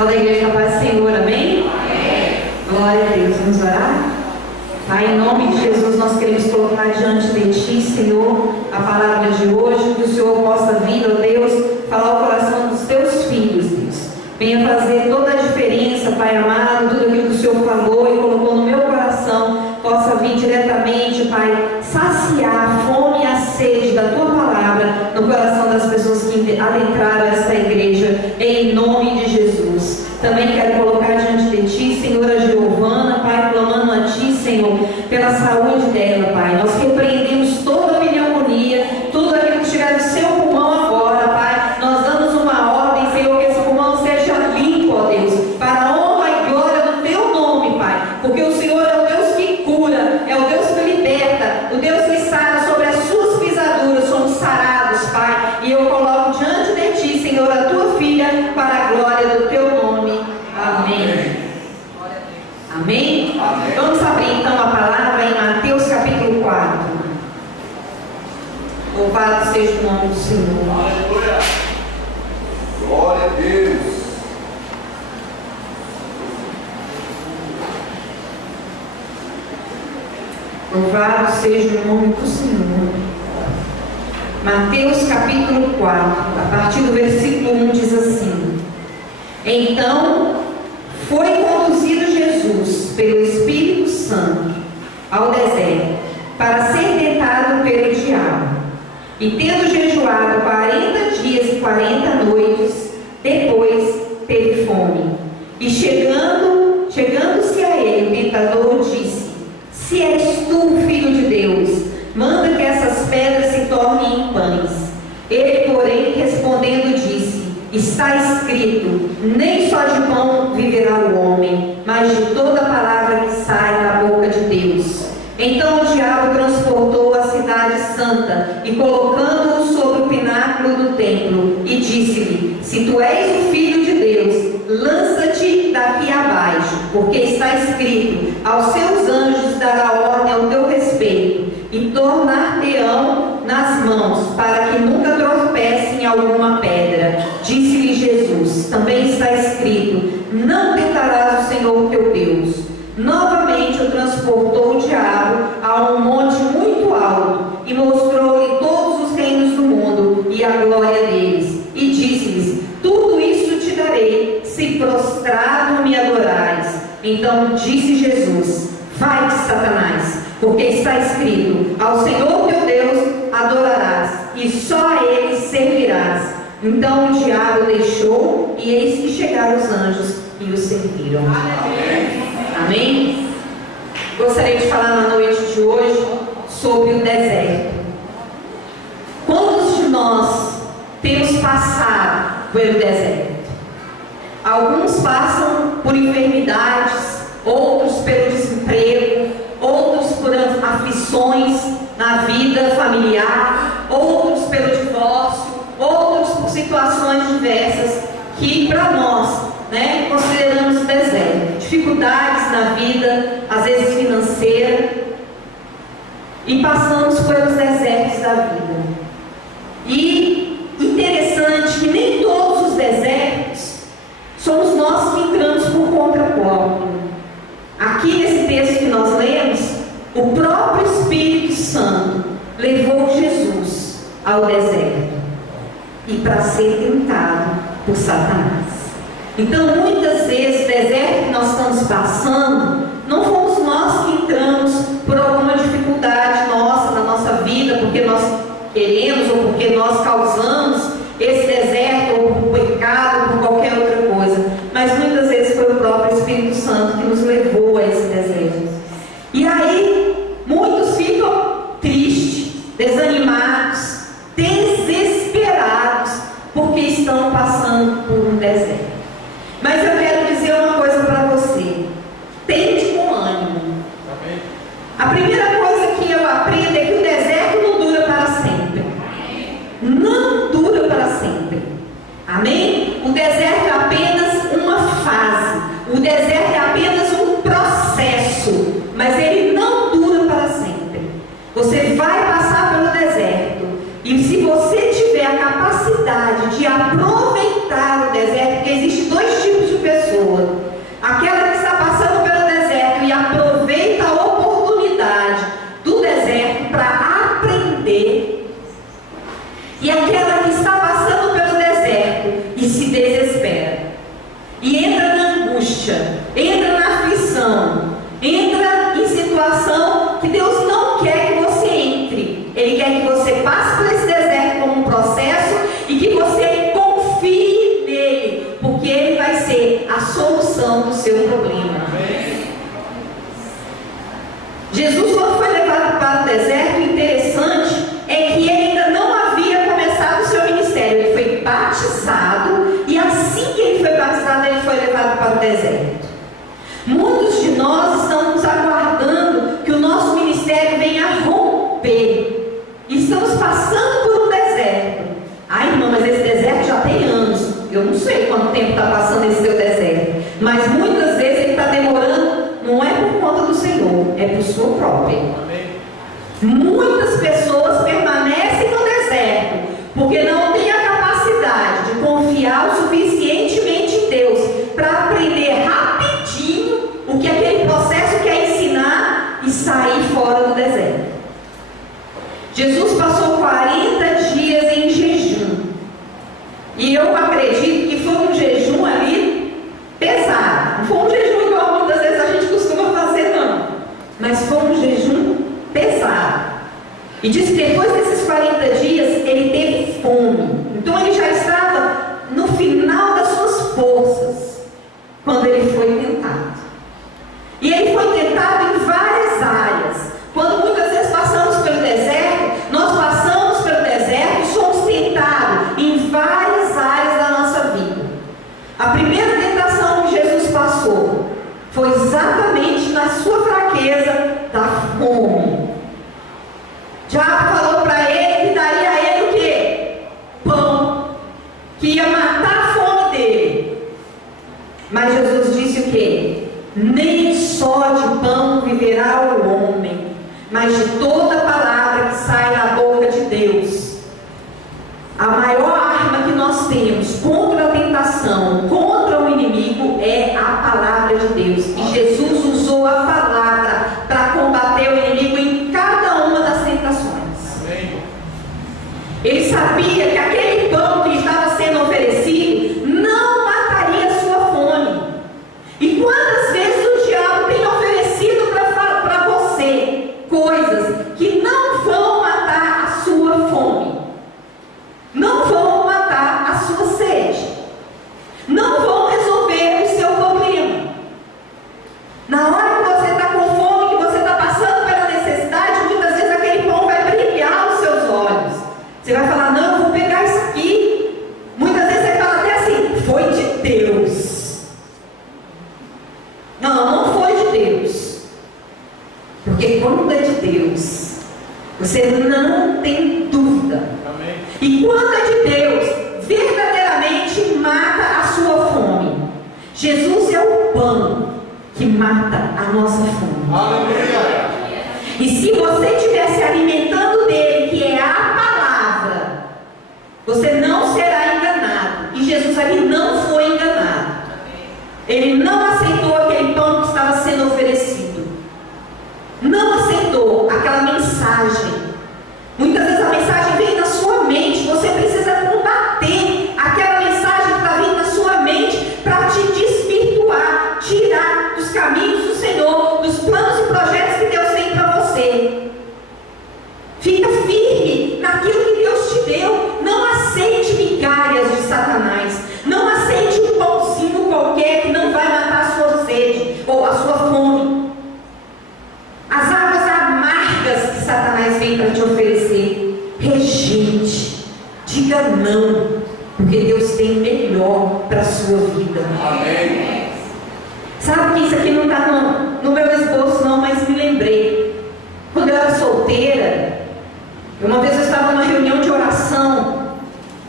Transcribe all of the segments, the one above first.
Fala, igreja, a paz do Senhor, amém? Amém. Glória a Deus, vamos orar? Pai, em nome de Jesus, nós queremos colocar diante de Ti, Senhor, a palavra de hoje, que o Senhor possa vir, ó Deus, falar ao coração dos Teus filhos, Deus. Venha fazer toda a diferença, Pai amado, tudo aquilo que o Senhor falou e colocou no meu coração, possa vir diretamente, Pai, saciar a fome e a sede da Tua palavra no coração das pessoas que adentraram esta igreja, em nome de Jesus. Também quero colocar diante de Ti, Senhora Giovana, Pai, clamando a Ti, Senhor, pela saúde dela, Pai. Nós repreendemos toda a pneumonia, tudo aquilo que estiver no seu pulmão agora, Pai. Nós damos uma ordem, Senhor, que esse pulmão seja limpo, ó Deus, para a honra e glória do Teu nome, Pai. Porque o Senhor é o Deus que cura, é o Deus que liberta, o Deus que sara. Sobre as Suas pisaduras somos sarados, Pai. E eu coloco diante de Ti, Senhor, a Tua filha, para a glória do Teu nome. Amém. Amém? Amém? Vamos abrir então a palavra em Mateus capítulo 4. Louvado seja o nome do Senhor. Aleluia. Glória a Deus. Louvado seja o nome do Senhor. Mateus capítulo 4, a partir do versículo 1 diz assim: Então foi conduzido Jesus pelo Espírito Santo ao deserto para ser tentado pelo diabo. E tendo jejuado 40 dias e 40 noites, depois teve fome. E chegando-se a ele, o tentador disse: Se és tu, filho de Deus, manda que essas pedras se tornem em pães. Ele, porém, respondendo, disse: Está escrito, nem só de pão viverá o homem, mas de toda palavra que sai da boca de Deus. Então o diabo transportou a cidade santa e colocando-o sobre o pináculo do templo, e disse-lhe: Se tu és o filho de Deus, lança-te daqui abaixo, porque está escrito: Aos seus anjos dará ordem ao teu respeito, e tornar-te-ão nas mãos, para que nunca tropece em alguma pedra. Disse-lhe Jesus: Também está escrito: Não tentarás o Senhor teu Deus. Novamente o transportou o diabo a um monte muito alto, e mostrou-lhe todos os reinos do mundo e a glória deles. E disse-lhes: Tudo isso te darei, se prostrado me adorares. Então disse Jesus: Vai-te, Satanás, porque está escrito: Ao Senhor teu Deus adorarás, e só a Ele servirás. Então o diabo deixou, e eis que chegaram os anjos e o serviram. Amém. Amém? Gostaria de falar na noite de hoje sobre o deserto. Quantos de nós temos passado pelo deserto? Alguns passam por enfermidades, outros pelo desemprego, outros por aflições na vida familiar, outros pelo divórcio, outros por situações diversas que para nós, consideramos deserto. Dificuldades na vida, às vezes financeira, e passamos pelos desertos da vida. E interessante que nem todos os desertos somos nós que entramos por conta própria. Aqui nesse texto que nós lemos, o próprio Espírito Santo levou Jesus ao deserto e para ser tentado por Satanás. Então, muitas vezes, o deserto que nós estamos passando, não fomos nós que entramos por alguma dificuldade nossa, na nossa vida, porque nós queremos ou porque nós causamos esse deserto, ou por pecado, ou por qualquer outra coisa. Mas muitas vezes foi o próprio Espírito Santo que nos levou a esse deserto. E aí, muitos ficam tristes, desanimados, desesperados, porque estão passando por um deserto. Mas eu quero dizer uma coisa para você: tente com ânimo. Amém. A primeira coisa que eu aprendo é que o deserto não dura para sempre. Não dura para sempre. Amém? O deserto é apenas uma fase. O deserto é apenas um processo. Mas ele não dura para sempre. Você vai passar pelo deserto. E se você tiver a capacidade de aproveitar o deserto, porque existem dois tipos de pessoas e aquela que está passando pelo deserto e se desespera, e entra na angústia, entra na aflição, entra em situação que Deus não quer que você entre. Ele quer que você passe por esse deserto como um processo e que você confie nele, porque ele vai ser a solução do seu problema. Jesus, quando foi levado para o deserto, o interessante é que ele ainda não havia começado o seu ministério. Ele foi batizado, e assim que ele foi batizado, ele foi levado para o deserto. Muitos de nós estamos aguardando que o nosso ministério venha a romper. Estamos passando por um deserto. Ai, irmão, mas esse deserto já tem anos. Eu não sei quanto tempo está passando esse seu deserto, mas muitas vezes ele está demorando. Não é por conta do Senhor, é por sua própria. Amém. Muitas pessoas permanecem no deserto porque não têm a capacidade de confiar o suficientemente em Deus para aprender rapidinho o que aquele processo quer ensinar e sair fora do deserto. Jesus passou 40 dias em jejum, e eu acredito que foi um jejum ali pesado. Não foi um jejum igual muitas vezes a gente costuma fazer, não, mas foi um jejum pesado. E diz que depois desses 40 dias ele teve fome. Então ele já estava no final das suas forças quando ele foi tentado. E ele foi tentado em várias áreas. Quando muitas vezes passamos pelo deserto, nós passamos pelo deserto e somos tentados em várias áreas da nossa vida. A primeira tentação que Jesus passou foi exatamente na sua fraqueza da fome. O diabo falou para ele que daria a ele o quê? Pão, que ia matar a fome dele. Mas Jesus disse o quê? Nem só de pão viverá o homem, mas de toda palavra que sai da boca de Deus. A maior arma que nós temos contra a tentação, contra o inimigo, é a palavra de Deus. E Jesus usou a palavra para combater o inimigo em cada uma das tentações. Ele sabia que aquele pão que estava sendo oferecido não mataria a sua fome. E quantas vezes o diabo tem oferecido para você coisas que não vão matar a sua fome, não vão matar a sua sede, não vão resolver o seu problema. Na hora que você está com fome, que você está passando pela necessidade, muitas vezes aquele pão vai brilhar aos seus olhos. Você vai falar, não, eu vou pegar isso aqui. Muitas vezes você fala até assim, foi de Deus. Não, não foi de Deus. Porque quando é de Deus, você não tem dúvida. Amém. E quando é de Deus, verdadeiramente mata a sua fome. Jesus é o pão que mata a nossa fome. Aleluia. E se você estiver se alimentando dele, que é a palavra, você não será enganado. E Jesus ali não foi enganado. Ele não aceitou aquele pão que estava sendo oferecido. Não aceitou aquela mensagem. Muitas vezes a mensagem vem na sua mente. Você precisa combater aquela mensagem que está vindo na sua mente para te desvirtuar, tirar dos caminhos do Senhor, dos planos e projetos que Deus tem para você. Fica firme naquilo que Deus te deu. Não aceite migalhas de Satanás. Não aceite um pãozinho qualquer que não vai matar a sua sede ou a sua fome. As águas amargas que Satanás vem para te oferecer, rejeite. Diga não, porque Deus tem melhor para a sua vida. Amém. Sabe que isso aqui não está no meu esboço não, mas me lembrei. Quando eu era solteira, uma vez eu estava numa reunião de oração,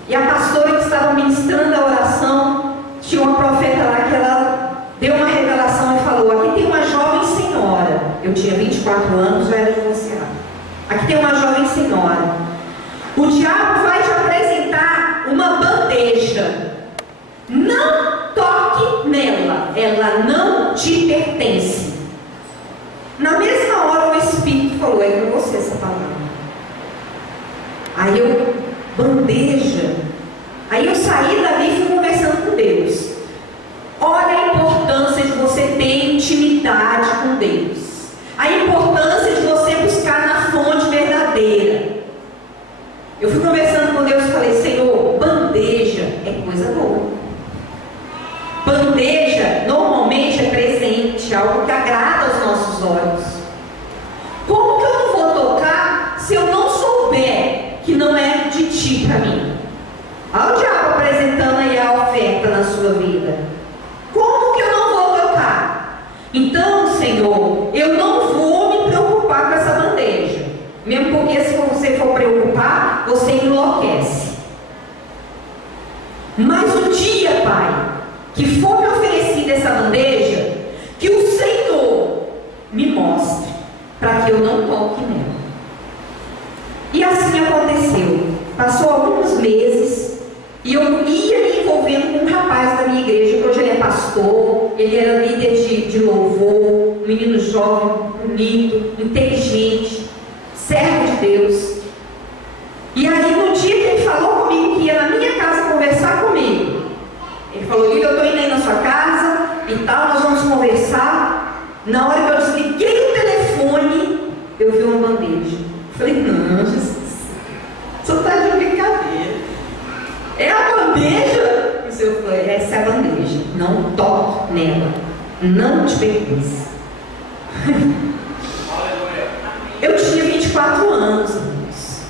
e a pastora que estava ministrando a oração, tinha uma profeta lá que ela deu uma revelação e falou, aqui tem uma jovem senhora. Eu tinha 24 anos, eu era divorciada. Aqui tem uma jovem senhora. O diabo vai te apresentar uma bandeja. Não toque nela, ela não te pertence. Na mesma hora o Espírito falou, é para você essa palavra. Aí eu bandeja. Aí eu saí dali e fui conversando com Deus. Olha a importância de você ter intimidade com Deus. A importância de você buscar na fonte verdadeira. Eu fui conversando com Deus e falei: Senhor, bandeja é coisa boa. Bandeja normalmente é presente, algo que agrada aos nossos olhos. Como que eu não vou tocar se eu não souber que não é de ti para mim? Olha o diabo apresentando aí a oferta na sua vida. Como que eu não vou tocar? Então, Senhor, eu não vou me preocupar com essa bandeja. Mesmo porque se você for preocupar, você enlouquece. Mas o dia, Pai, que for me oferecida essa bandeja, que o Senhor me mostre, para que eu não toque nela. E assim aconteceu. Passou alguns meses, e eu ia me envolvendo com um rapaz da minha igreja, que hoje ele é pastor, ele era líder de louvor, um menino jovem, bonito, inteligente, servo de Deus. E aí no dia que ele falou comigo que ia na minha casa conversar comigo, ele falou: Lívia, eu estou indo aí na sua casa e tal, nós vamos conversar. Na hora que eu desliguei o telefone, eu vi uma bandeja. Falei: não, Jesus, você está de brincadeira. É a bandeja? O Senhor falou: essa é a bandeja, não toque nela, não te pertence. Eu tinha 24 anos, amigos.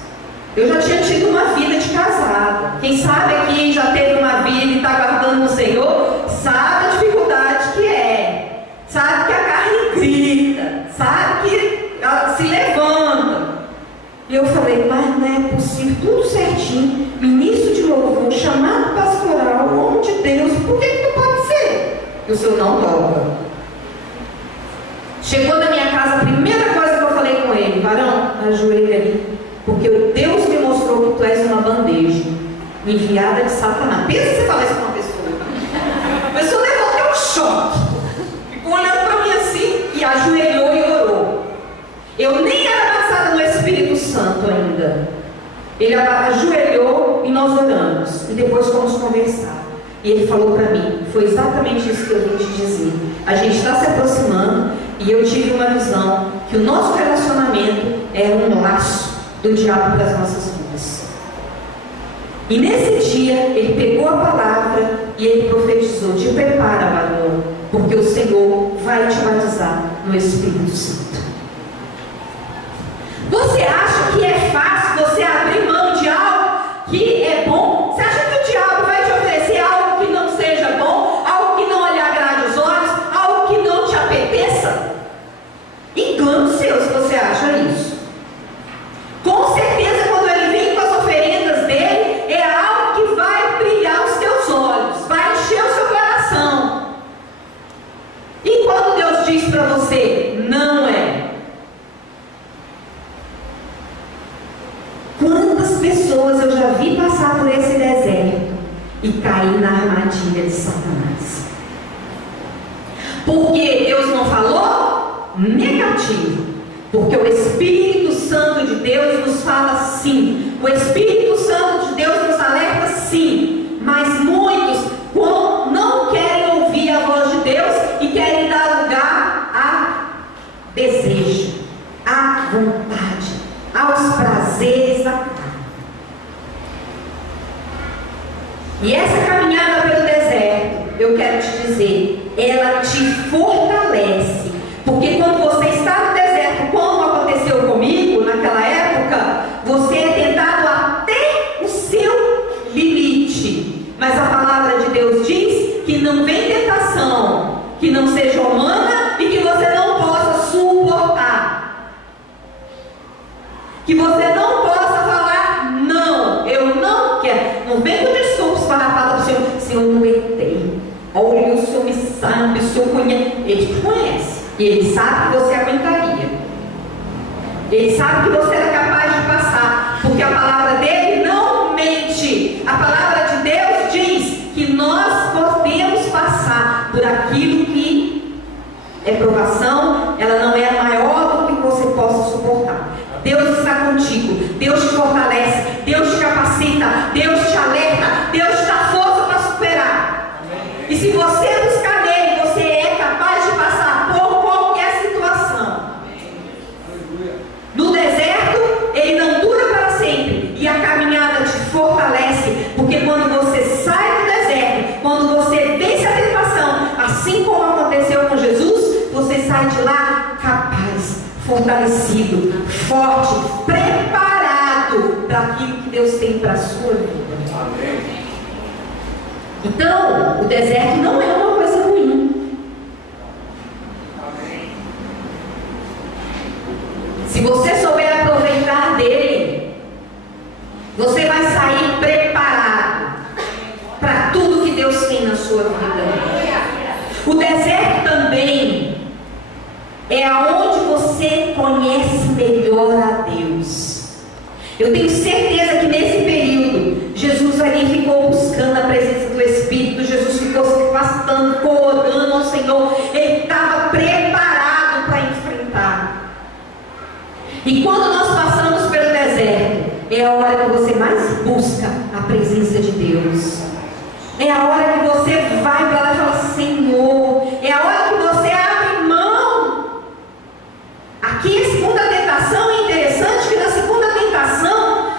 Eu já tinha tido uma vida de casada. Quem sabe aqui já teve uma vida e está guardando no Senhor, sabe a dificuldade que é. Sabe que a carne grita, sabe que ela se levanta. E eu falei: mas não é possível, tudo certinho, ministro de louvor, chamado pastoral, homem de Deus, por que não pode ser? E o Senhor não toca. Chegou na minha casa, a primeira coisa que eu falei com ele: varão, ajoelha ali, porque Deus me mostrou que tu és uma bandeja enviada de Satanás. Pensa se você falar isso com uma pessoa. A pessoa levou até um choque, ficou olhando para mim assim e ajoelhou e orou. Eu nem era batizada no Espírito Santo ainda. Ele ajoelhou e nós oramos, e depois fomos conversar. E ele falou para mim: foi exatamente isso que eu vim te dizer. A gente está se aproximando, e eu tive uma visão que o nosso relacionamento é um laço do diabo para as nossas vidas. E nesse dia ele pegou a palavra e ele profetizou: te prepara, varão, porque o Senhor vai te batizar no Espírito Santo. Você acha que é fácil você abrir mão de algo que é bom? Você acha que o diabo vai te oferecer algo que não seja bom, algo que não lhe agrade os olhos, algo que não te apeteça? Engano seu se você acha isso. Com certeza, quando ele vem com as oferendas dele, é algo que vai brilhar os teus olhos, vai encher o seu coração. E quando Deus diz para você: não é. Quantas pessoas eu já vi passar por esse deserto e cair na armadilha de Satanás? Porque Deus não falou? Negativo. Porque o Espírito Santo de Deus nos fala sim. O Espírito Santo de Deus nos alerta sim. Mas muitos não querem ouvir a voz de Deus e querem dar lugar a desejo, à vontade, aos prazeres da carne. E essa caminhada pelo deserto, eu quero te dizer, ela te fortalece. Porque quando você está no deserto, como aconteceu comigo naquela época, você é tentado até o seu limite. Mas a palavra de Deus diz que não vem tentação que não seja humana e que você não possa suportar. Que você não possa falar: não, eu não quero. Não vem com desculpas farrapadas para o Senhor: Senhor, eu não aguentei. Olha, o Senhor me sabe, o Senhor conhece. Ele te conhece. E Ele sabe que você aguentaria. Ele sabe que você era capaz de passar. Porque a palavra dele não mente. A palavra de Deus diz que nós podemos passar por aquilo que é provação. Ela não é maior do que você possa suportar. Deus está contigo. Deus te fortalece. Deus te capacita. Deus te alerta, Deus te dá força para superar. E se você buscar nele, você é capaz de passar por qualquer situação. No deserto, ele não dura para sempre, e a caminhada te fortalece, porque quando você sai do deserto, quando você vence a tentação, assim como aconteceu com Jesus, você sai de lá capaz, fortalecido, forte, preparado para aquilo que Deus tem para a sua vida. Amém. Então, o deserto não é uma coisa ruim. Amém. Se você souber aproveitar dele, você vai sair preparado para tudo que Deus tem na sua vida. O deserto também é aonde você conhece melhor a Deus. Eu tenho certeza que nesse período, Jesus ali ficou buscando a presença do Espírito, Jesus ficou se afastando, ficou orando ao Senhor, ele estava preparado para enfrentar. E quando nós passamos pelo deserto, é a hora que você mais busca a presença de Deus. É a hora que você vai para lá e fala: Senhor. É a hora que você abre mão. Aqui a segunda tentação é interessante, que na segunda tentação,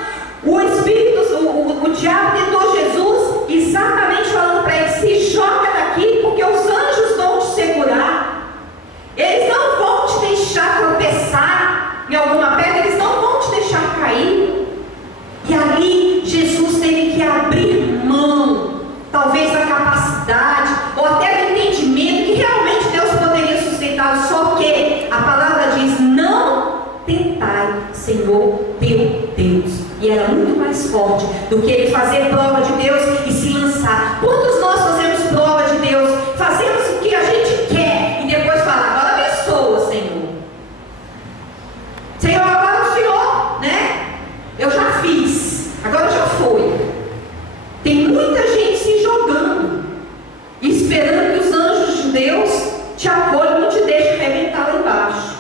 o diabo tentou Jesus, exatamente falando para ele: se joga daqui, porque os anjos vão te segurar. Eles não vão te deixar tropeçar em alguma pedra, eles não vão te deixar cair. E ali Jesus teve que abrir mão, talvez da capacidade, ou até do entendimento que realmente Deus poderia sustentá-lo. Só que a palavra diz: não tentai, Senhor teu Deus. E era muito mais forte do que ele fazer prova de Deus e se lançar. Quantos nós fazemos prova de Deus? Fazemos o que a gente quer e depois fala: agora abençoa, Senhor. Senhor, agora o Senhor, né? Eu já fiz, agora já foi. Tem muita gente se jogando, esperando que os anjos de Deus te acolham e não te deixem arrebentar lá embaixo.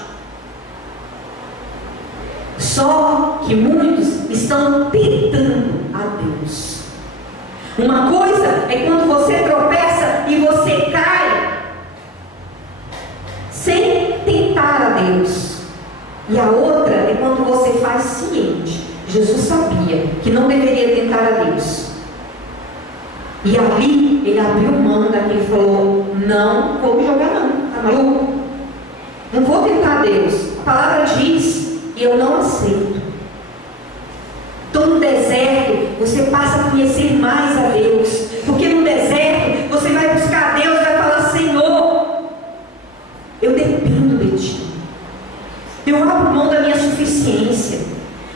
Só que muitos estão tentando a Deus. Uma coisa é quando você tropeça e você cai sem tentar a Deus. E a outra é quando você faz ciente. Jesus sabia que não deveria tentar a Deus. E ali ele abriu mão daquele e falou: não vou me jogar não, tá maluco? Não vou tentar a Deus. A palavra diz: e eu não aceito. Então no deserto você passa a conhecer mais a Deus, porque no deserto você vai buscar a Deus e vai falar: Senhor, eu dependo de Ti. Eu abro mão da minha suficiência,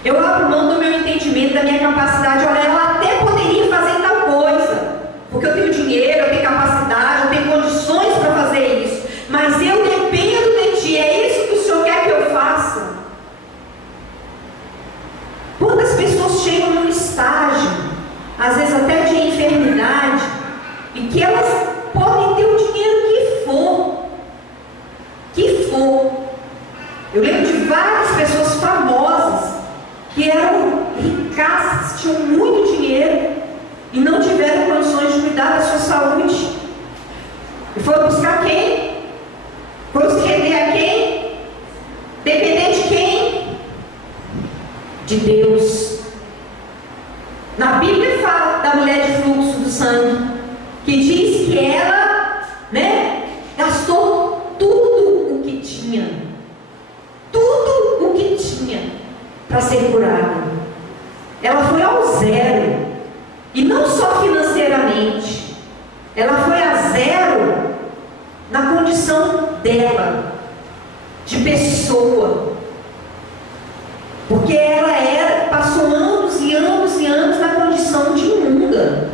eu abro mão do meu entendimento, da minha capacidade. Olha, eu até poderia fazer tal coisa, porque eu tenho dinheiro, eu tenho capacidade, eu tenho condições para fazer isso, mas eu dependo de Ti. É isso que o Senhor quer que eu faça. Quantas pessoas chegam num estágio, às vezes até de enfermidade, e que elas podem ter o dinheiro que for. Eu lembro de várias pessoas famosas que eram ricaças, tinham muito dinheiro e não tiveram condições de cuidar da sua saúde. E foram buscar quem? Foram se render a quem? Depender de quem? De Deus. Na Bíblia fala da mulher de fluxo do sangue, que diz que ela, gastou tudo o que tinha. Tudo o que tinha para ser curada. Ela foi ao zero. E não só financeiramente. Ela foi a zero na condição dela, de pessoa. Porque ela passou anos e anos e anos na condição de imunda.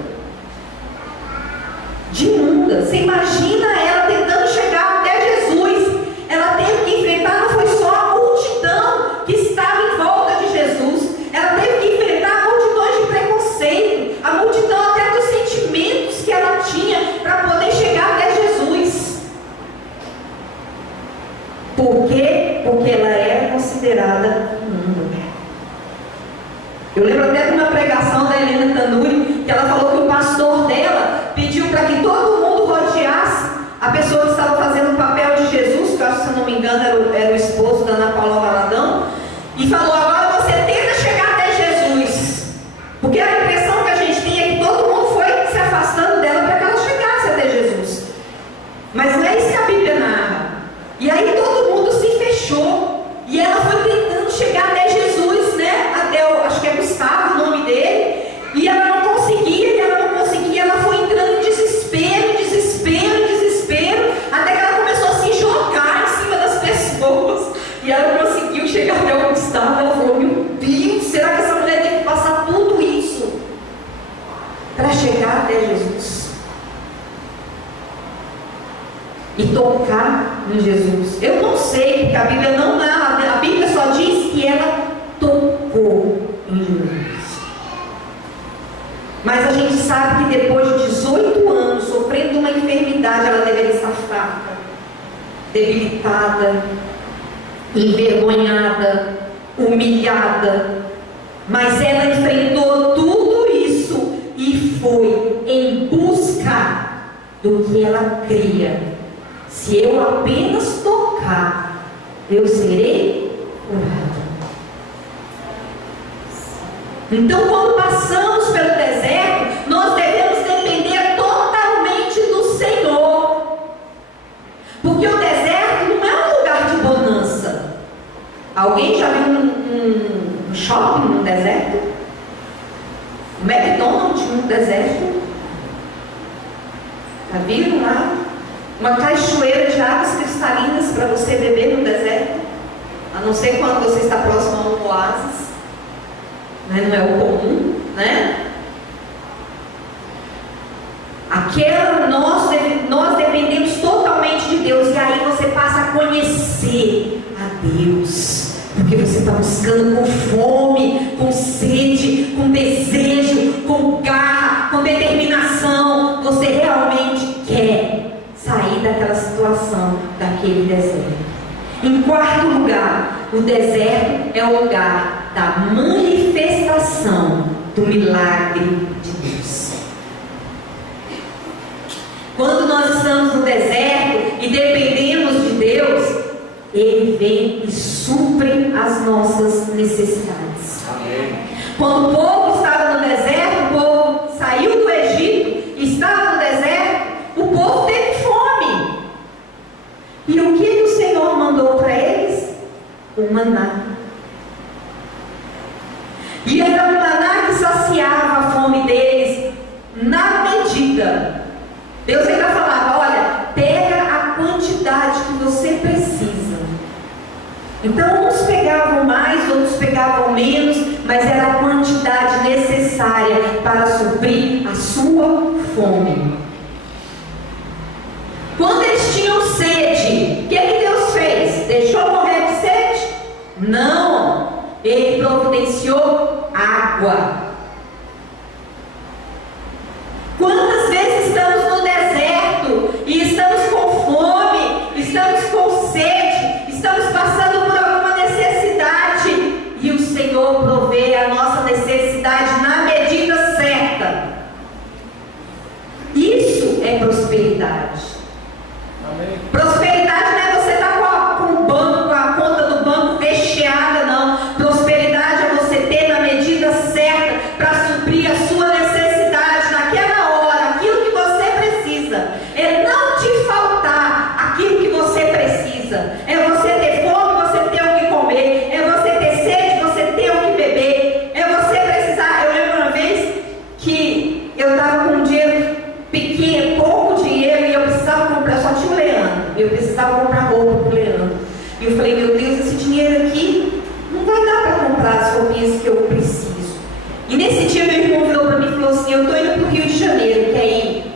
De imunda. Você imagina ela tentando chegar até Jesus. Ela teve que enfrentar, não foi só a multidão que estava em volta de Jesus. Ela teve que enfrentar multidões de preconceito, a multidão até dos sentimentos que ela tinha para poder chegar até Jesus. Por quê? Porque ela é considerada imunda. Eu lembro até de uma pregação da Helena Tanuri, que ela falou que o pastor dela pediu para que todo mundo rodeasse a pessoa que estava fazendo o papel de Jesus, que eu acho que, se eu não me engano, era o esposo da Ana Paula Valadão, e falou: agora você tenta chegar até Jesus. Porque a impressão que a gente tem é que todo mundo foi se afastando dela para que ela chegasse até Jesus. Mas não é isso que a Bíblia narra. E aí todo mundo se fechou. E ela foi tentando chegar até Jesus, né? Até acho que é Gustavo o nome dele. E ela não conseguia, ela foi entrando em desespero, até que ela começou a se jogar em cima das pessoas. E ela conseguiu chegar até o Gustavo. Ela falou: meu Deus, será que essa mulher tem que passar tudo isso para chegar até Jesus e tocar em Jesus? Eu não sei, porque a Bíblia não narra, a Bíblia só diz que ela tocou em Jesus. Mas a gente sabe que depois de 18 anos sofrendo uma enfermidade, ela deveria estar fraca, debilitada, envergonhada, humilhada. Mas ela enfrentou tudo isso e foi em busca do que ela cria. Se eu apenas tocar, eu serei curada. Então, quando passamos pelo deserto, nós devemos depender totalmente do Senhor. Porque o deserto não é um lugar de bonança. Alguém já viu um shopping no deserto? Um McDonald's no deserto? Já viram lá? Uma cachoeira de águas cristalinas para você beber no deserto? A não ser quando você está próximo a um oásis. Não é o comum, né? Nós dependemos totalmente de Deus. E aí você passa a conhecer a Deus, porque você está buscando com fome, com sede, com desejo, com garra, com determinação. Você realmente quer sair daquela situação, daquele deserto. Em quarto lugar, o deserto é o lugar da manifestação do milagre de Deus. Quando nós estamos no deserto e dependemos de Deus, Ele vem e supre as nossas necessidades. Amém. Quando o povo estava no deserto, o povo saiu do Egito, estava no deserto, o povo teve fome. E o que o Senhor mandou para eles? O maná. E era o maná que saciava a fome deles na medida. Deus ainda falava: olha, pega a quantidade que você precisa. Então uns pegavam mais, outros pegavam menos, mas era a quantidade necessária para suprir a sua fome. Quando eles tinham sede, o que Deus fez? Deixou morrer de sede? Não, Ele providenciou água. Quantas vezes estamos no deserto e estamos com fome, estamos com sede, estamos passando por alguma necessidade e o Senhor provê a nossa necessidade na medida certa? Isso é prosperidade. Amém. Prosperidade não é você estar com o banco, com a conta do banco recheada, não. Prosperidade é você ter na medida certa para suprir a sua necessidade naquela hora, aquilo que você precisa. É não te faltar aquilo que você precisa. É você ter fome, você ter o que comer. É você ter sede, você ter o que beber. É você precisar. Eu lembro uma vez que eu estava com um dinheiro pequeno, pouco dinheiro, e eu precisava comprar, só tinha o Leandro. Eu precisava comprar roupa pro Leandro. E eu falei: meu Deus, esse dinheiro aqui não vai dar para comprar as roupinhas que eu preciso. E nesse dia meu irmão virou para mim e falou assim: eu estou indo para o Rio de Janeiro, quer ir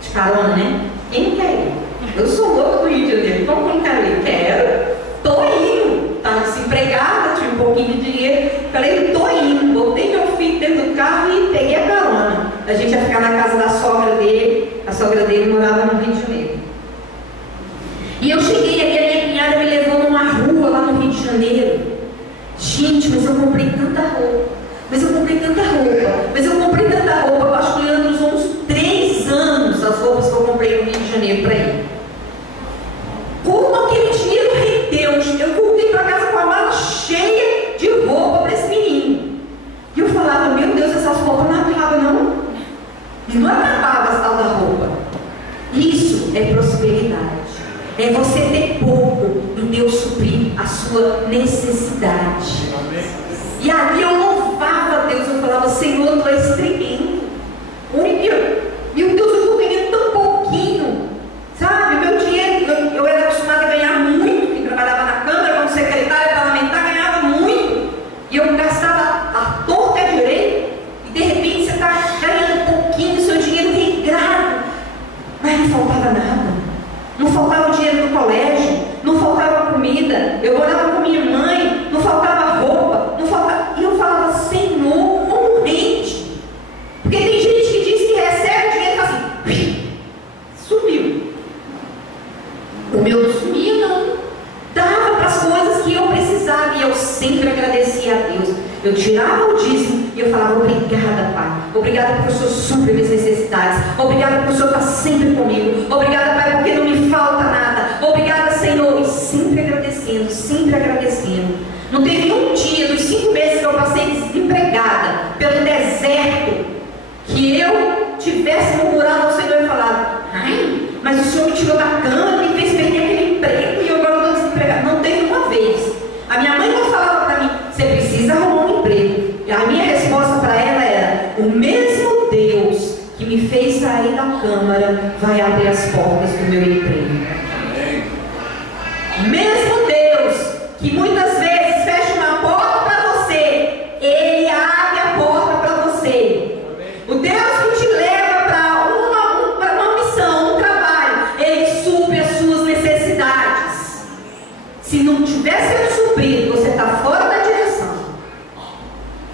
de carona, né? Quem não quer ir? Eu sou louco do Rio de Janeiro, como que não quero ir? Quero, estou indo. Estava desempregada, tinha um pouquinho de dinheiro. Falei: estou indo. Botei meu filho dentro do carro e peguei a carona. A gente ia ficar na casa da sogra dele. A sogra dele morava no Rio de Janeiro. E eu cheguei aqui, a minha cunhada me levou numa rua lá no Rio de Janeiro. Gente, mas eu comprei tanta roupa. Mas eu comprei tanta roupa, eu acho que o Leandro usou uns 3 anos as roupas que eu comprei no Rio de Janeiro para ir. Como aquele dinheiro rendeu? Eu voltei para casa com a mala cheia de roupa para esse menino. E eu falava, meu Deus, essas roupas não acabam não. E não acabava as tal da roupa. Isso é prosperidade. É você ter pouco e Deus suprir a sua necessidade. E ali eu louvava a Deus, eu falava, Senhor, Tu és tremendo. Olha, meu Deus, eu estou ganhando tão pouquinho. Sabe, meu dinheiro, eu era acostumada a ganhar muito, que trabalhava na Câmara como secretária parlamentar, ganhava muito. E eu gastava a torta e a direita, e de repente você está ganhando pouquinho, seu dinheiro regrado. Mas não faltava nada. Não faltava dinheiro no colégio, não faltava comida. Eu morava com minha mãe, não faltava roupa, não faltava. E eu falava, Senhor, como rende? Porque tem gente que diz que recebe o dinheiro e fala assim, sumiu. O meu não sumia, não. Dava para as coisas que eu precisava e eu sempre agradecia a Deus. Eu tirava o dízimo e eu falava, obrigada, Pai. Obrigada porque o Senhor supre minhas necessidades. Obrigada porque o Senhor está sempre comigo. Obrigada, Pai, porque não me falta nada. Obrigada, Senhor. E sempre agradecendo, sempre agradecendo. Não teve um dia dos 5 meses que eu passei desempregada pelo deserto que eu tivesse murmurado ao Senhor e falado, ai, mas o Senhor me tirou da cama, me fez perder aquele emprego e eu agora estou desempregada. Não teve uma vez. A minha mãe não falava para mim, você precisa arrumar um emprego. E a minha resposta para ela era, o mesmo Deus que me fez sair da Câmara vai abrir as portas do meu emprego. O mesmo Deus que muitas vezes fecha uma porta para você, Ele abre a porta para você. O Deus que te leva para uma missão, um trabalho, Ele supre as suas necessidades. Se não tiver sendo suprido, você está fora da direção.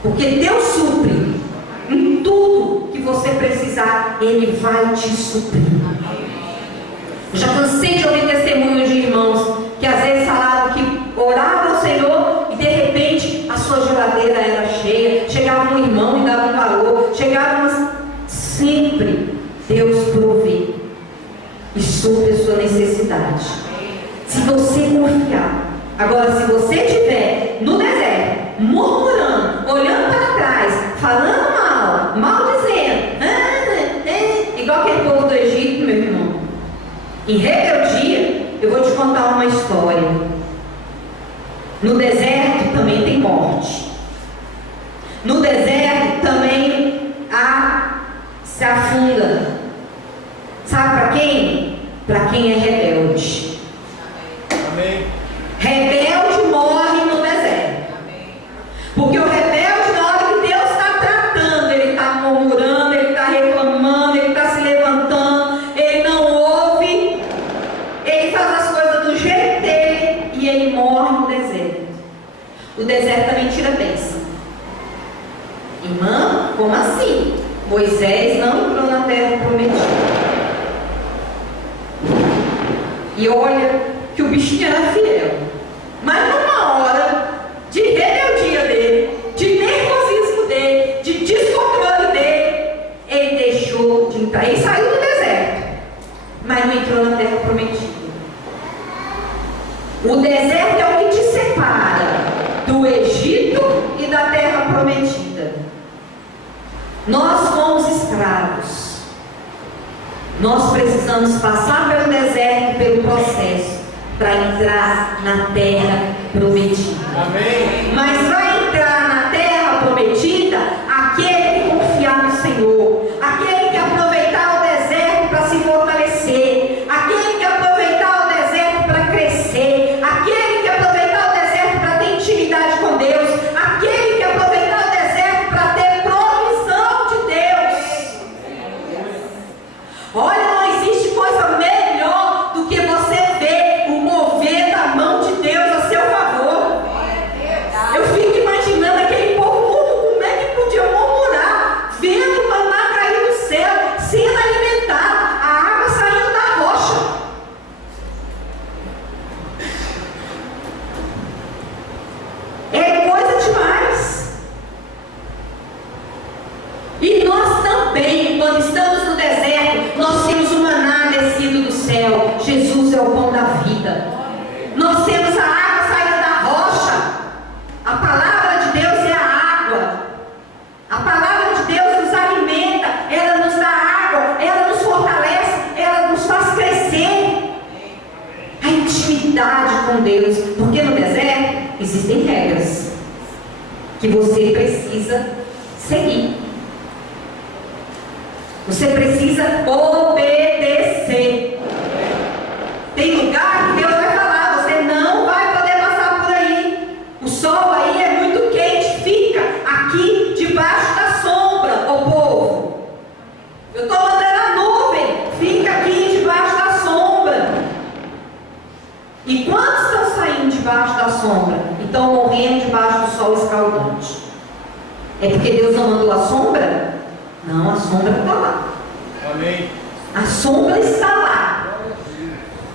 Porque Deus supre em tudo que você precisar, Ele vai te suprir. Eu já cansei de ouvir testemunhos de irmãos que às vezes falavam que oravam ao Senhor e de repente a sua geladeira era cheia, chegava um irmão e dava um valor, chegava sempre Deus provê e supre a sua necessidade. Se você confiar. Agora, se você estiver no deserto, murmurando, olhando para trás, falando maldizendo, igual aquele povo do Egito, meu irmão, em rebeldia, eu vou te contar uma história. No deserto também tem morte. No deserto também se afunda. Sabe para quem? Para quem é rebelde. Amém. Rebelde morre no deserto. Porque o rebelde, na hora que Deus está tratando, ele está murmurando, ele está reclamando, ele está se levantando, ele não ouve, ele faz as coisas do jeito dele e ele morre no deserto. O deserto também tira bênção. Irmã, como assim? Moisés não entrou na terra prometida. E olha que o bichinho era fiel. Mas numa hora de rebeldia dele, de nervosismo dele, de descontrole dele, ele deixou de entrar. Ele saiu do deserto, mas não entrou na terra prometida. O deserto é o que te separa do Egito e da terra prometida. Nós fomos escravos. Nós precisamos passar pelo deserto, pelo processo, para entrar na terra prometida. Amém. Mas vai entrar na terra prometida aquele que confiar no Senhor, aquele que aproveitar o deserto para se fortalecer, aquele que aproveitar o deserto para crescer, aquele que aproveitar o deserto para ter intimidade com Deus, aquele que aproveitar o deserto para ter provisão de Deus. Olha, não existe coisa melhor do que você ver o mover da mão de Deus a seu favor. Eu fico regras que você precisa seguir. Você precisa obedecer. Tem lugar que Deus vai falar, você não vai poder passar por aí. O sol aí é muito quente, fica aqui debaixo da sombra, ô povo. Eu estou mandando a nuvem, fica aqui debaixo da sombra. E quantos estão saindo debaixo da sombra e estão morrendo debaixo do sol escaldante? É porque Deus não mandou a sombra? Não, a sombra está lá. Amém. A sombra está lá.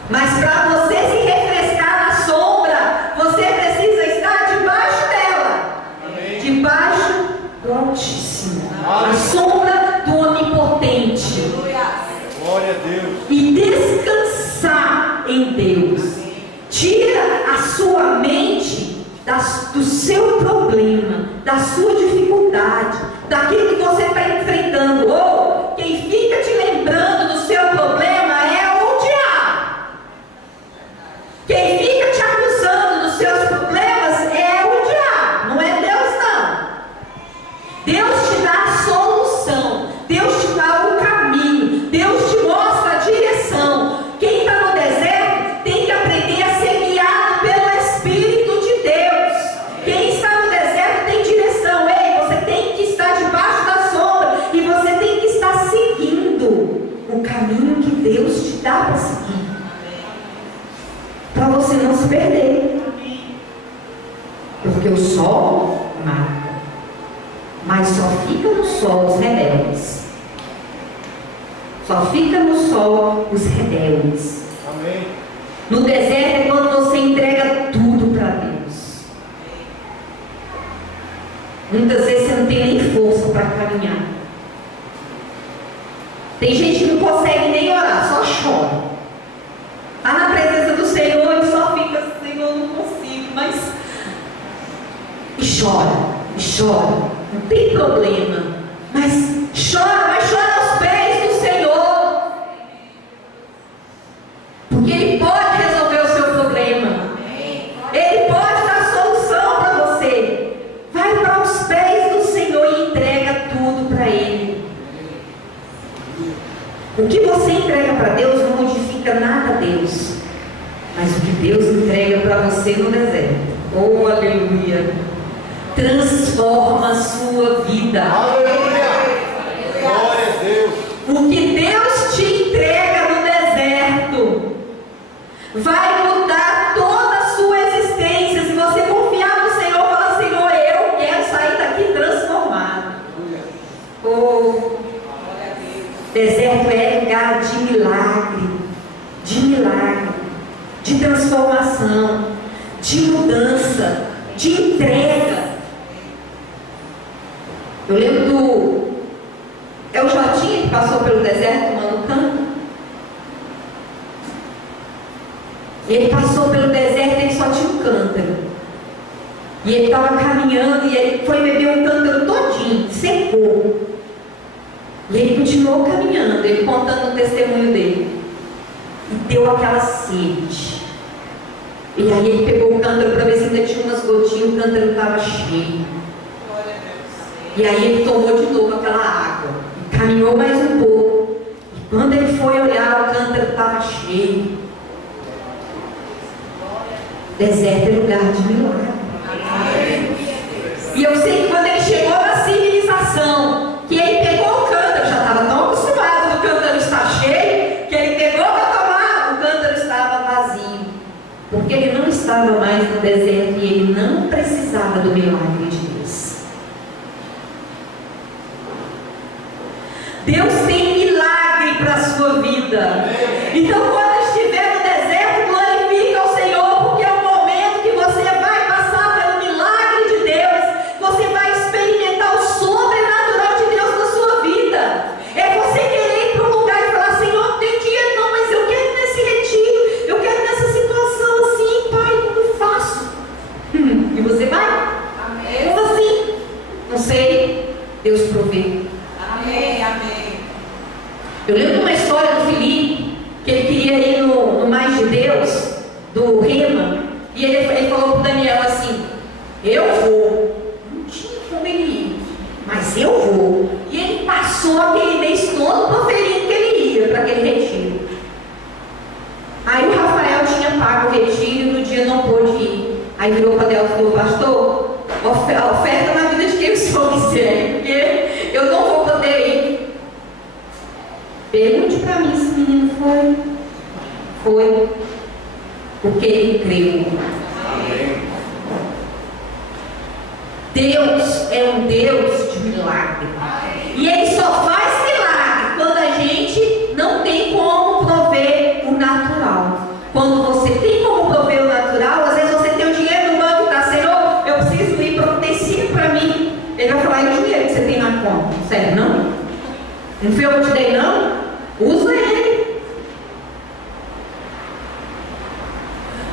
Mas para você se refrescar na sombra, você precisa estar debaixo dela. Amém. Debaixo do Altíssimo. Amém. A sombra do Onipotente. Glória a Deus. E descansar em Deus. Tira a sua mente do seu problema, da sua dificuldade, daquilo que você está enfrentando. Ou quem fica te lembrando do seu problema é o diabo. Quem fica te acusando dos seus problemas é o diabo, não é Deus não. Deus te dá a solução, Deus te dá o caminho, Deus te mostra a direção. Quem está no deserto tem que aprender a ser guiado pelo Espírito de Deus. Quem está no deserto tem direção. Ei, você tem que estar debaixo da sombra e você tem que estar seguindo o caminho que Deus te dá para seguir, para você não se perder. Porque o sol mata, mas só fica no sol os rebeldes. Só fica no sol os rebeldes. Amém. No deserto é quando você entrega tudo para Deus. Muitas vezes você não tem nem força para caminhar. Tem gente que não consegue nem orar, só chora. Está na presença do Senhor e só fica, Senhor, não consigo, mas... E chora, não tem problema, mas chora aos pés do Senhor, porque Ele pode resolver o seu problema, Ele pode dar solução para você. Vai para os pés do Senhor e entrega tudo para Ele. O que você entrega para Deus não modifica nada a Deus, mas o que Deus entrega para você no deserto, oh aleluia, transforma a sua vida. Aleluia. Glória a Deus. O que Deus te entrega no deserto vai mudar toda a sua existência. Se você confiar no Senhor, fala: Senhor, eu quero sair daqui transformado. Oh, deserto é lugar de milagre, de transformação, de mudança, de entrega. Eu lembro do Jotinha, que passou pelo deserto tomando canto. Ele passou pelo deserto e ele só tinha um cântaro. E ele estava caminhando e ele foi beber um cântaro todinho, secou. E ele continuou caminhando, ele contando o testemunho dele. E deu aquela sede. E aí ele pegou o cântaro para ver se ainda tinha umas gotinhas, o cântaro estava cheio. E aí ele tomou de novo aquela água, e caminhou mais um pouco. E quando ele foi olhar, o cântaro estava cheio. Deserto é lugar de milagre. E eu sei que quando ele chegou na civilização, que ele pegou o cântaro, já estava tão acostumado do cântaro estar cheio, que ele pegou para tomar, o cântaro estava vazio. Porque ele não estava mais no deserto e ele não precisava do milagre de Deus. Deus tem milagre para a sua vida. Então, quando estiver no deserto, glorifica ao Senhor, porque é o momento que você vai passar pelo milagre de Deus. Você vai experimentar o sobrenatural de Deus na sua vida. É você querer ir para um lugar e falar: Senhor, não tem dinheiro não, mas eu quero nesse retiro, eu quero nessa situação assim, Pai, como faço? E você vai? Amém. Como assim? Não sei. Deus provê. Amém. Eu lembro uma história do Felipe, que ele queria ir no Mais de Deus, do Rema, e ele falou para o Daniel assim: eu vou. Não tinha como ele ir, mas eu vou. E ele passou aquele mês todo conferindo que ele ia para aquele retiro. Aí o Rafael tinha pago o retiro e no dia não pôde ir. Aí virou para Deus e falou: pastor, oferta na vida de quem o senhor quiser, porque eu não vou poder ir. Pergunte para mim se o menino foi. Foi. Porque ele creu. Amém. Deus é um Deus de milagre. E Ele só faz milagre quando a gente não tem como prover o natural. Quando você tem como prover o natural, às vezes você tem o dinheiro no banco e está: Senhor, eu preciso ir, providencia para mim. Ele vai falar: e o dinheiro que você tem na conta? Sério, não? Não foi eu que te dei, não? Usa ele.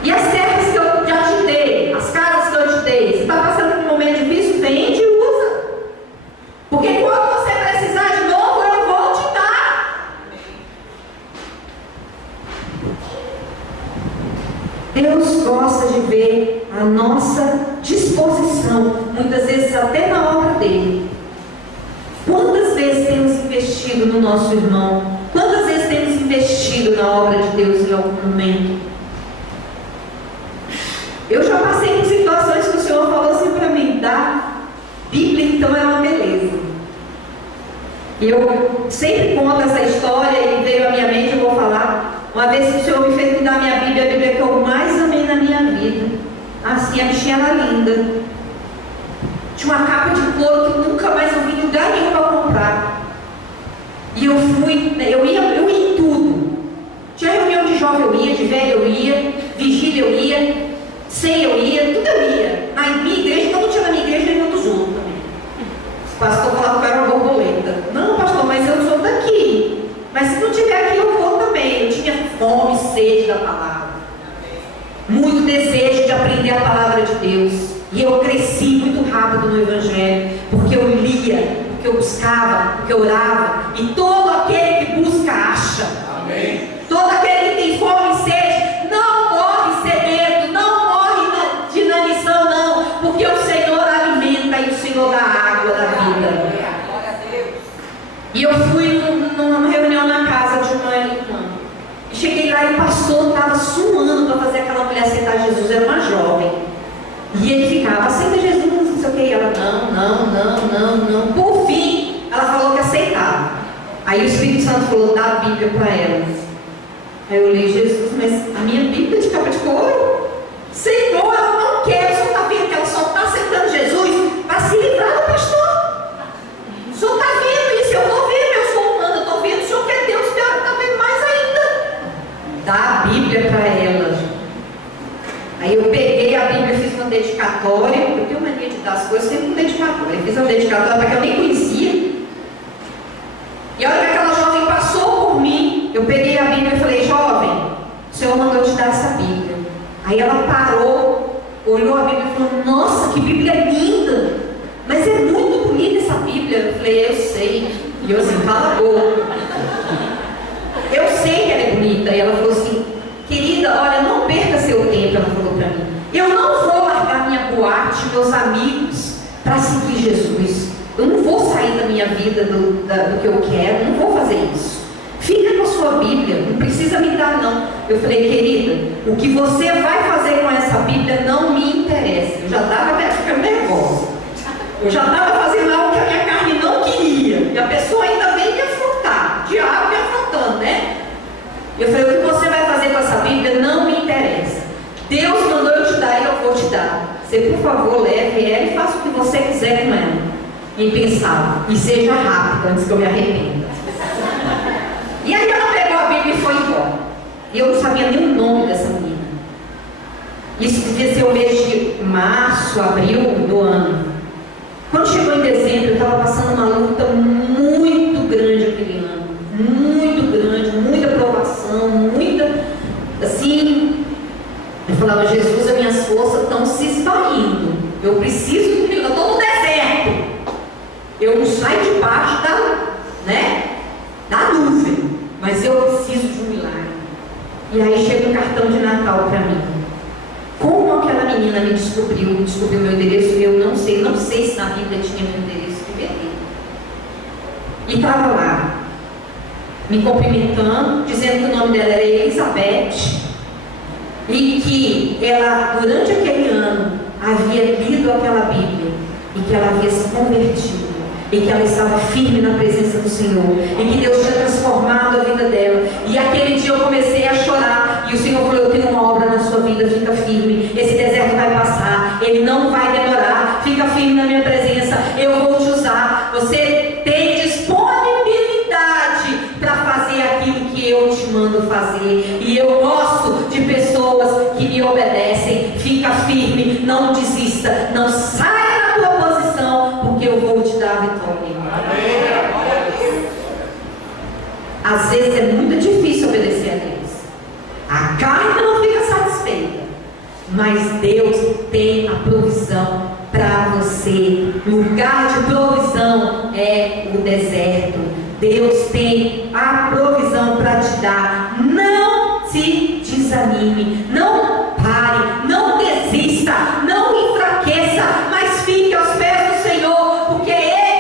E as terras que eu já te dei, as casas que eu te dei, você está passando por um momento difícil? Vende e usa. Porque quando você precisar de novo, eu vou te dar. Deus gosta de ver a nossa disposição, muitas vezes até na obra dele. Quantas vezes temos investido no nosso irmão? Quantas vezes temos investido na obra de Deus em algum momento? Eu já passei por situações que o Senhor falou assim para mim: da Bíblia então é uma beleza. E eu sempre conto essa história e veio à minha mente, eu vou falar. Uma vez que o Senhor me fez me dar minha Bíblia, a Bíblia que eu mais amei na minha vida. Assim, a bichinha era linda. Tinha uma capa de couro que nunca mais eu vi em lugar nenhum para comprar. E eu fui, eu ia em tudo. Tinha reunião de jovem eu ia, de velho eu ia, vigília eu ia, ceia eu ia, tudo eu ia. Na minha igreja, quando tinha na minha igreja, eu ia junto também. O pastor falava que eu era uma borboleta. Não, pastor, mas eu sou daqui. Mas se não tiver aqui, eu vou também. Eu tinha fome e sede da palavra. Muito desejo de aprender a palavra de Deus. E eu cresci muito rápido no Evangelho, porque eu lia, porque eu buscava, porque eu orava. E todo aquele que busca, acha. Amém. Todo aquele que tem fome e sede, não morre sedento, não morre de inanição, não. Porque o Senhor alimenta e o Senhor dá água da vida. E eu fui numa reunião na casa de uma irmã. E cheguei lá e o pastor estava suando para fazer aquela mulher aceitar Jesus. Era uma jovem. E ele ficava: aceita Jesus, não sei o que. E ela: não. Por fim, ela falou que aceitava. Aí o Espírito Santo falou: dá a Bíblia para ela. Aí eu olhei: Jesus, mas a minha Bíblia de capa de couro? Senhor, ela não quer. O senhor está vendo que ela só está aceitando Jesus para se livrar do pastor. O senhor está vendo isso? Eu estou vendo, eu sou humana, eu estou vendo. O senhor quer Deus, está vendo mais ainda. Dá a Bíblia para ela. Aí eu peguei a Bíblia, fiz uma dedicatória. Eu tenho mania de dar as coisas sempre com dedicatória. Eu fiz uma dedicatória para que eu nem conhecia. E a hora que aquela jovem passou por mim, eu peguei a Bíblia e falei: jovem, o Senhor mandou te dar essa Bíblia. Aí ela parou, olhou a Bíblia e falou: nossa, que Bíblia linda! Mas é muito bonita essa Bíblia. Eu falei: eu sei. E eu assim: cala a boca. Eu sei que ela é bonita. E ela falou assim: querida, olha, não perca seu tempo. Ela falou para mim: eu não vou largar minha boate, meus amigos, para seguir Jesus. Eu não vou sair da minha vida do que eu quero. Não vou fazer isso. Fica com a sua Bíblia, não precisa me dar, não. Eu falei: querida, o que você vai fazer com essa Bíblia não me interessa. Eu já estava ficando nervosa. Eu já estava fazendo algo que a minha carne não queria. E a pessoa ainda vem me afrontar. O diabo me afrontando, né? Eu falei: o que você vai fazer com essa Bíblia não me interessa. Deus mandou eu te dar e eu vou te dar. Você, por favor, leve ela e faça o que você quiser com ela. E pensava: e seja rápido antes que eu me arrependa. E aí ela pegou a Bíblia e foi embora. E eu não sabia nem o nome dessa menina. Isso devia ser o mês de março, abril do ano. Quando chegou em dezembro, eu estava passando uma luta muito grande aquele ano. Muito grande, muita provação, muita, assim, eu falava: Jesus, as minhas forças estão se esvaindo. Eu preciso de, eu estou no deserto. Eu não saio debaixo da nuvem, mas eu preciso de um milagre. E aí chega um cartão de Natal para mim. Como aquela menina menina me descobriu meu endereço, eu não sei se na Bíblia tinha meu endereço de verdade. E estava lá, me cumprimentando, dizendo que o nome dela era Elizabeth, e que ela, durante aquele ano, havia lido aquela Bíblia, e que ela havia se convertido, e que ela estava firme na presença do Senhor, e que Deus tinha transformado a vida dela. E aquele dia eu comecei a chorar, e o Senhor falou: eu tenho uma obra na sua vida, fica firme, esse deserto vai passar, ele não vai demorar, fica firme na minha presença, eu vou te usar, você tem disponibilidade para fazer aquilo que eu te mando fazer, e eu gosto de pessoas que me obedecem. Fica firme, não desista, não saia da tua posição, porque eu vou te dar a vitória. Às vezes é muito difícil obedecer a Deus, a carne não fica satisfeita, mas Deus tem a provisão para você. Lugar de provisão é o deserto. Deus tem a provisão para te dar. Não se desanime, não pare, não desista, não enfraqueça, mas fique aos pés do Senhor, porque é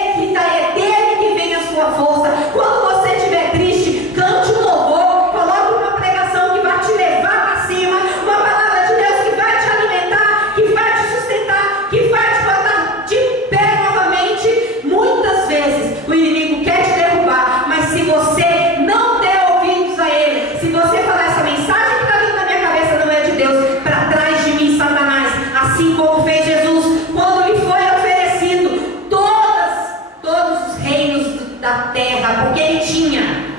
dele que vem a sua força. Quando você estiver triste, cante um louvor, coloque uma pregação que vai te levar para cima, uma palavra de Deus que vai te alimentar, que vai te sustentar, que vai te botar de pé novamente. Muitas vezes o inimigo quer te derrubar, mas se você não der ouvidos a ele, se você falar: essa mensagem que está vindo na minha cabeça não é de Deus, para trás de mim, Satanás, assim como fez Jesus, quando lhe foi oferecido todos os reinos da terra, porque ele tinha.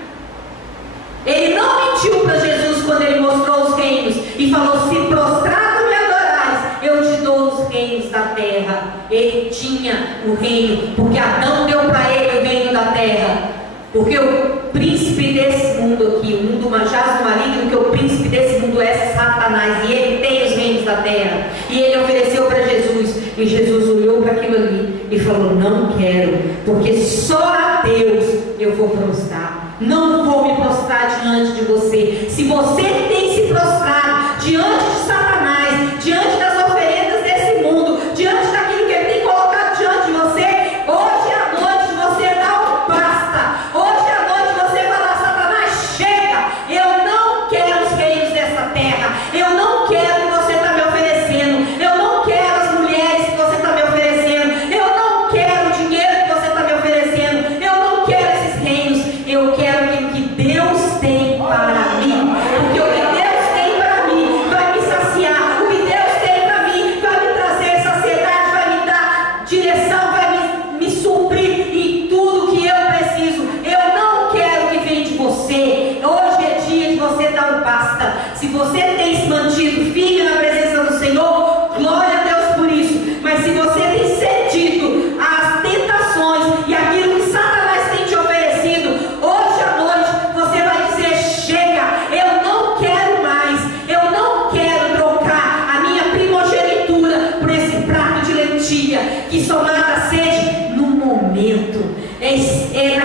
Ele não mentiu para Jesus quando ele mostrou os reinos e falou: se prostrado me adorares, eu te dou os reinos da terra. Ele tinha o reino, porque Adão deu para ele o reino da terra. Porque o príncipe desse mundo aqui, o mundo jaz no maligno, que o príncipe desse mundo é Satanás, e ele tem os reinos da terra. E ele ofereceu para Jesus, e Jesus olhou para aquilo ali e falou: não quero, porque só a Deus eu vou prostrar. Não vou me prostrar diante de você. Se você tem se prostrado diante de Satanás, diante das oferendas desse mundo, diante daquilo que ele tem colocado diante de você, hoje à noite você dá um basta. Hoje à noite você fala: Satanás, chega, eu não quero os reinos dessa terra, eu não quero o que você está me oferecendo, eu não quero as mulheres que você está me oferecendo, eu não quero o dinheiro que você está me oferecendo, eu não quero esses reinos, eu quero aquilo que Deus tem para mim, porque o que Deus tem para mim vai me saciar, o que Deus tem para mim vai me trazer saciedade, vai me dar direção, vai me suprir em tudo que eu preciso. Eu não quero o que vem de você. Hoje é dia de você dar um basta. Se você tem se mantido firme na presença do Senhor, glória a Deus por isso. Mas se você tem cedido às tentações e aquilo que Satanás tem te oferecido, hoje à noite você vai dizer: chega, eu não quero mais, eu não quero trocar a minha primogenitura por esse prato de lentilha que só mata a sede no momento.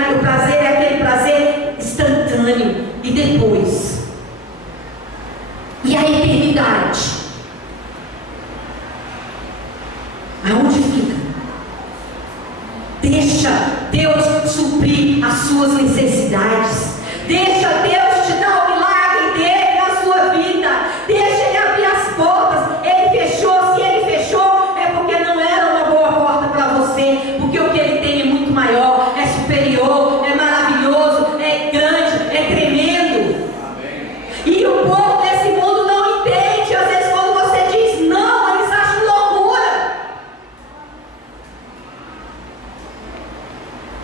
O prazer é aquele prazer instantâneo, e depois, e a eternidade, aonde fica? Deixa Deus suprir as suas necessidades. Deixa Deus te dar o milagre dele na sua vida. Deixa ele abrir as portas. Ele fechou, se ele fechou, é porque não era uma boa porta para você, porque o que ele tem é muito maior, é superior, é maravilhoso, é grande, é tremendo. E o povo desse mundo não entende. Às vezes quando você diz não, eles acham loucura.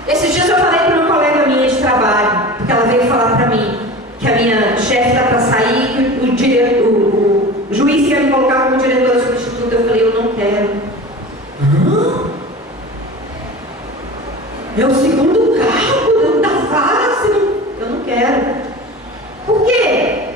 Esses dias eu falei para uma colega minha de trabalho, porque ela veio falar para mim que a minha chefe está para sair, que o juiz quer me colocar como diretora substituta. Eu falei: eu não quero. Meu segundo cargo da vara, eu não quero. Por quê?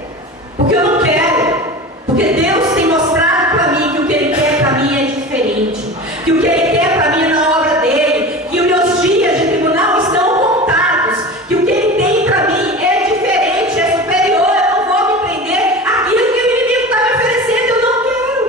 Porque eu não quero. Porque Deus tem mostrado para mim que o que Ele quer para mim é diferente, que o que Ele quer para mim é na obra dele, que os meus dias de tribunal estão contados, que o que Ele tem para mim é diferente, é superior. Eu não vou me prender àquilo que o inimigo está me oferecendo. Eu não quero.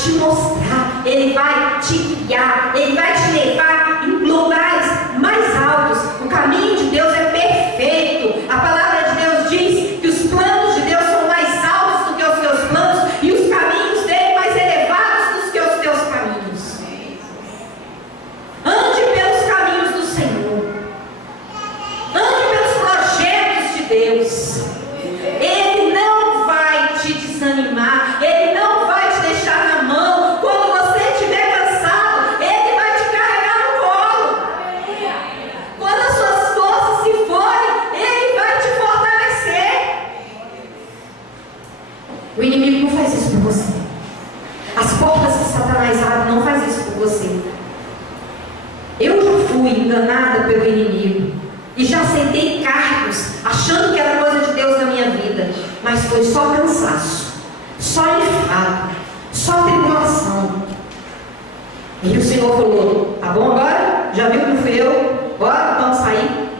te mostrar, Ele vai te guiar, Ele vai te levar em lugares mais altos. O caminho de Deus é perfeito. A palavra de Deus diz que os planos de Deus são mais altos do que os teus planos e os caminhos dele mais elevados do que os teus caminhos. Ande pelos caminhos do Senhor, ande pelos projetos de Deus. Ele não vai te desanimar, Ele não vai te deixar na mão. Quando você estiver cansado, Ele vai te carregar no colo. Quando as suas forças se forem, Ele vai te fortalecer. O inimigo não faz isso por você. As portas que Satanás abre não faz isso por você. Eu já fui enganada pelo inimigo e já aceitei cargos achando que era coisa de Deus na minha vida, mas foi só cansaço, só enfado, só tribulação. E o Senhor falou: tá bom agora? Já viu que não fui eu? Bora, vamos sair.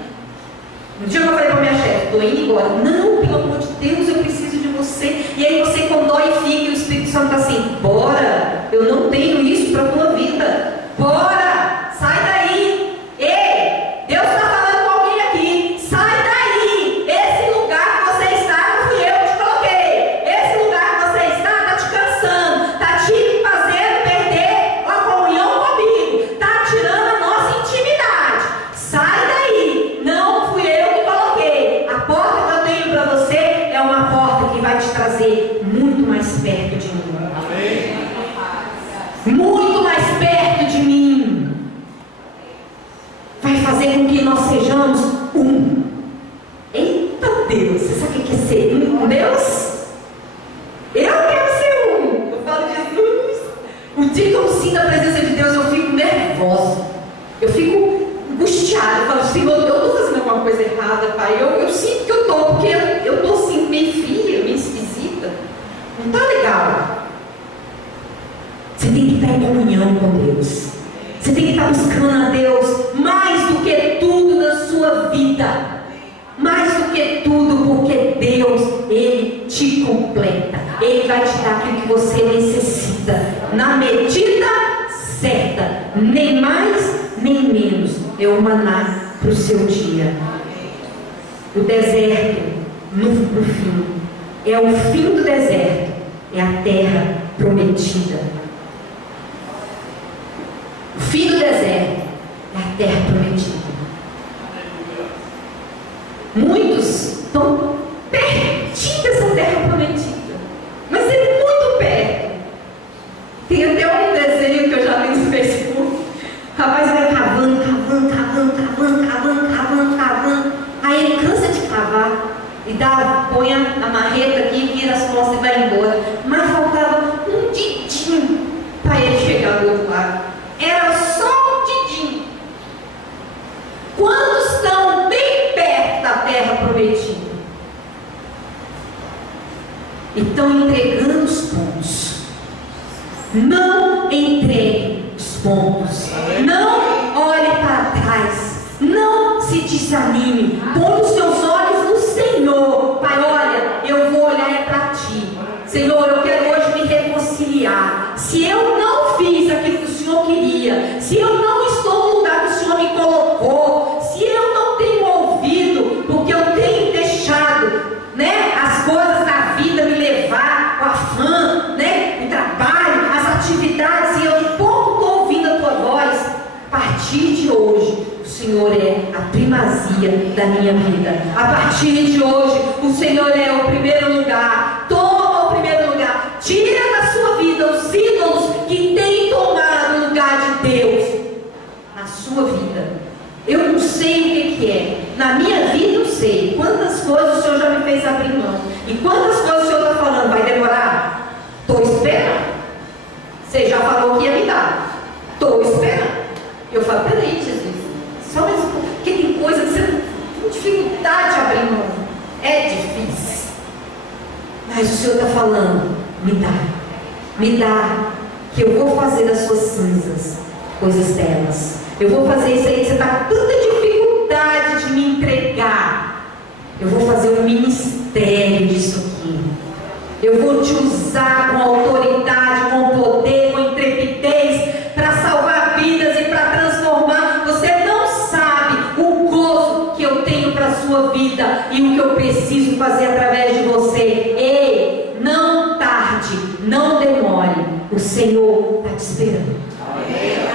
Um dia eu falei para minha chefe: estou indo embora. Não, pelo amor de Deus, eu preciso de você. E aí você com dó e fica, e o Espírito Santo está assim: bora, eu não tenho isso para a tua vida. Bora, sai daí. Ei, Deus está falando com alguém aqui. Sai daí. Esse lugar que você está, não fui eu que te coloquei. Esse lugar que você está te cansando, está te fazendo perder a comunhão comigo, está tirando a nossa intimidade. Sai daí. Não fui eu que coloquei. A porta que eu tenho para você é uma porta que vai te trazer muito mais perto de mim. Amém. Muito mais perto de mim. Vai fazer com que nós sejamos um. Eita Deus, você sabe o que é ser um com Deus? Eu quero ser um. Eu falo: Jesus, o dia que eu sinto a presença de Deus, eu fico nervosa, eu fico angustiada. Eu falo: Senhor, eu estou fazendo alguma coisa errada, Pai. Eu sinto que eu estou, porque eu estou assim, meio fria, meio esquisita. Não está legal. Você tem que estar em comunhão com Deus. Você tem que estar buscando a Deus mais do que tudo na sua vida. Mais do que tudo, porque Deus, Ele te completa. Ele vai te dar aquilo que você necessita, na medida certa, nem mais, nem menos. É o maná para o seu dia. O deserto, no fim, é o fim do deserto, é a terra prometida. O fim do deserto é a terra prometida. Muitos estão pertinho dessa terra prometida, mas é muito perto. Tem até um desenho que eu já vi no Facebook. O rapaz vai cavando. Aí ele cansa de cavar e põe a marreta aqui, vira as costas e vai embora. Mas faltava um dedinho para ele chegar do outro lado. Era só um dedinho. Quantos estão bem perto da terra prometida? E estão entregando os pontos. Não entregue os pontos. Não olhe para trás. Não se desanime. Põe os seus olhos no Senhor. Pai, olha, eu vou olhar para ti. Senhor, eu quero hoje me reconciliar. Se eu não fiz aquilo que o Senhor queria, se eu não estou no lugar que o Senhor me colocou, se eu não tenho ouvido, porque eu tenho deixado, as coisas da vida me levar, o afã, o trabalho, as atividades, e eu pouco estou ouvindo a tua voz. A partir de hoje, o Senhor é a primazia da minha vida. A partir de hoje, o Senhor é o primeiro lugar. Toma o primeiro lugar. Tira da sua vida os ídolos que têm tomado o lugar de Deus na sua vida. Eu não sei o que é. Na minha vida eu sei. Quantas coisas o Senhor já me fez abrir mão. E quantas coisas o Senhor está falando. Vai demorar? Estou esperando. Você já falou que ia me dar. Estou esperando. Eu falo: peraí, Jesus. Só mais um pouco. Porque tem coisa que você tem dificuldade de abrir mão. É difícil. Mas o Senhor está falando: me dá, que eu vou fazer das suas cinzas coisas belas. Eu vou fazer isso aí que você está com tanta dificuldade de me entregar. Eu vou fazer um ministério disso aqui. Eu vou te usar com autoridade, com poder. Senhor está te esperando.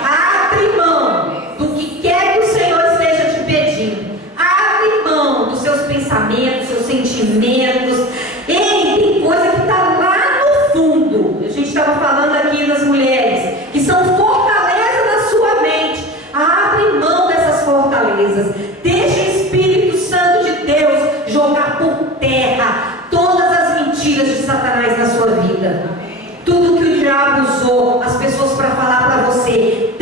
Abre mão do que quer que o Senhor esteja te pedindo. Abre mão dos seus pensamentos, dos seus sentimentos. Ei, tem coisa que está lá no fundo. A gente estava falando aqui das mulheres que são fortalezas da sua mente. Abre mão dessas fortalezas. Deixa o Espírito Santo de Deus jogar por terra todas as mentiras de Satanás na sua vida. Tudo que o diabo usou as pessoas para falar para você,